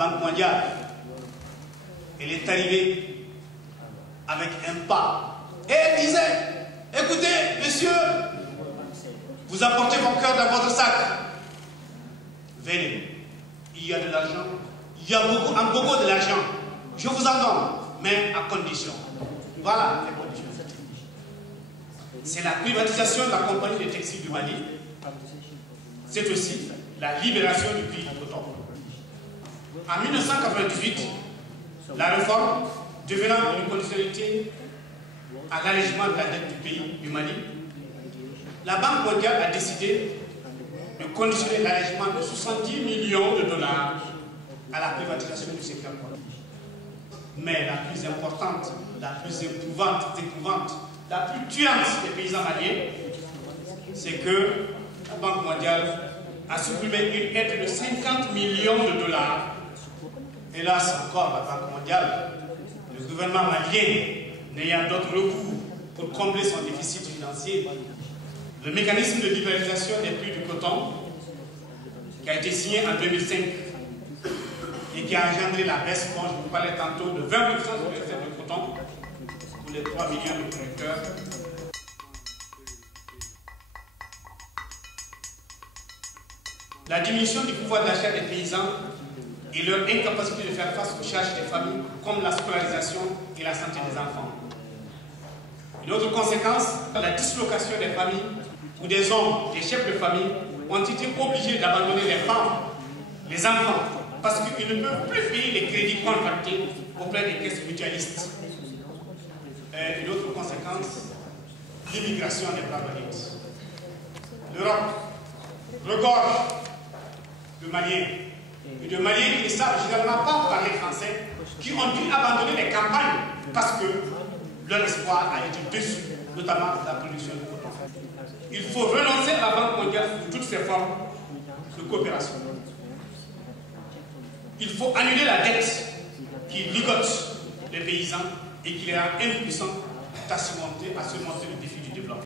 Banque mondiale, elle est arrivée avec un pas. Et elle disait, écoutez, messieurs, vous apportez vos cœurs dans votre sac. Venez, il y a de l'argent, il y a beaucoup de l'argent. Je vous en donne, mais à condition. Voilà les conditions. C'est la privatisation de la compagnie des textiles du Mali. C'est aussi la libération du pays du coton. En 1998, la réforme devenant une conditionnalité à l'allègement de la dette du pays du Mali, la Banque mondiale a décidé de conditionner l'allègement de 70 millions de dollars à la privatisation du secteur. Mais la plus importante, la plus éprouvante, la plus tuante des paysans maliens, c'est que la Banque mondiale a supprimé une aide de 50 millions de dollars. Hélas encore, la Banque mondiale, le gouvernement malien n'ayant d'autre recours pour combler son déficit financier, le mécanisme de libéralisation des prix du coton, qui a été signé en 2005 et qui a engendré la baisse, dont je vous parlais tantôt, de 20% sur les réserves de coton pour les 3 millions de producteurs. La diminution du pouvoir d'achat des paysans et leur incapacité de faire face aux charges des familles, comme la scolarisation et la santé des enfants. Une autre conséquence, la dislocation des familles, où des hommes, des chefs de famille, ont été obligés d'abandonner les femmes, les enfants, parce qu'ils ne peuvent plus payer les crédits contractés auprès des caisses mutualistes. Et une autre conséquence, l'immigration des Blancs-Valides. L'Europe regorge de Maliens, et de Maliens qui ne savent généralement pas parler français, qui ont dû abandonner les campagnes parce que leur espoir a été déçu, notamment la production de coton. Il faut renoncer à la Banque mondiale sous toutes ses formes de coopération. Il faut annuler la dette qui ligote les paysans et qui les rend impuissants à surmonter le défi du développement.